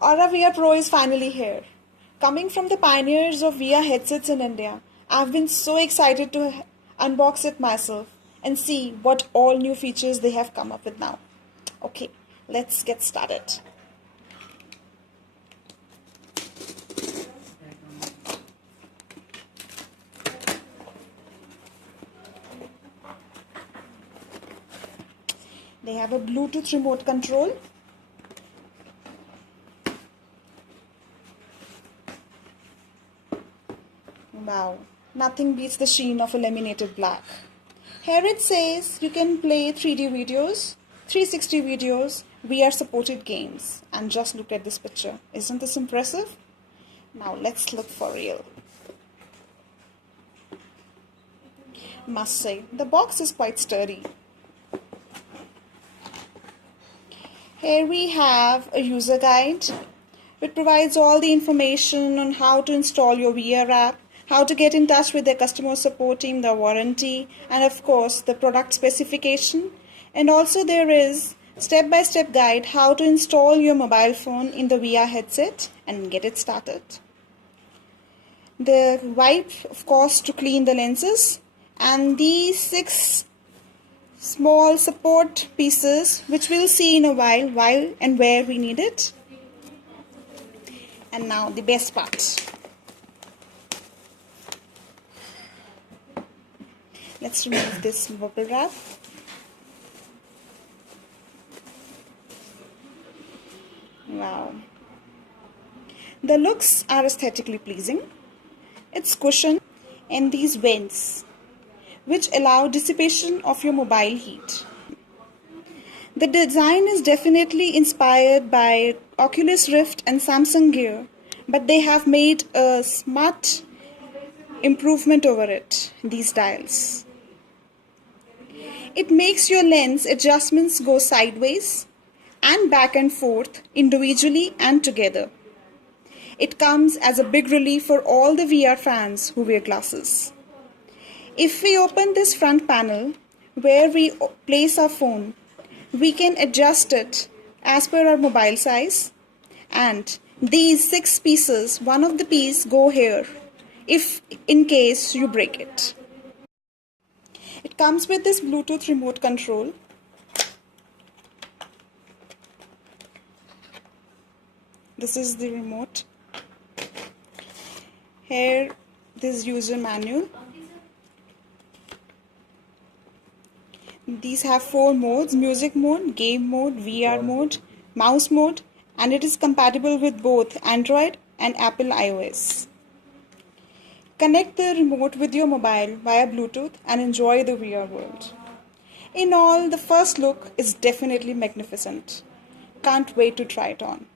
AuraVR Pro is finally here. Coming from the pioneers of VR headsets in India, I've been so excited to unbox it myself and see what all new features they have come up with now. Okay, let's get started. They have a Bluetooth remote control. Wow, nothing beats the sheen of a laminated black. Here it says you can play 3D videos, 360 videos, VR supported games. And just look at this picture. Isn't this impressive? Now let's look for real. Must say, the box is quite sturdy. Here we have a user guide which provides all the information on how to install your VR app, how to get in touch with their customer support team, the warranty, and of course the product specification. And also there is step-by-step guide how to install your mobile phone in the VR headset and get it started. The wipe, of course, to clean the lenses, and these 6 small support pieces which we'll see in a while and where we need it. And now the best part. Let's remove this bubble wrap. Wow. The looks are aesthetically pleasing. It's cushioned and these vents which allow dissipation of your mobile heat. The design is definitely inspired by Oculus Rift and Samsung Gear, but they have made a smart improvement over it, these dials. It makes your lens adjustments go sideways and back and forth individually and together. It comes as a big relief for all the VR fans who wear glasses. If we open this front panel where we place our phone, we can adjust it as per our mobile size, and these 6 pieces, one of the piece go here if in case you break it. It comes with this Bluetooth remote control. This is the remote. Here this user manual. These have 4 modes: music mode, game mode, VR mode, mouse mode, and it is compatible with both Android and Apple iOS. Connect the remote with your mobile via Bluetooth and enjoy the VR world. In all, the first look is definitely magnificent. Can't wait to try it on.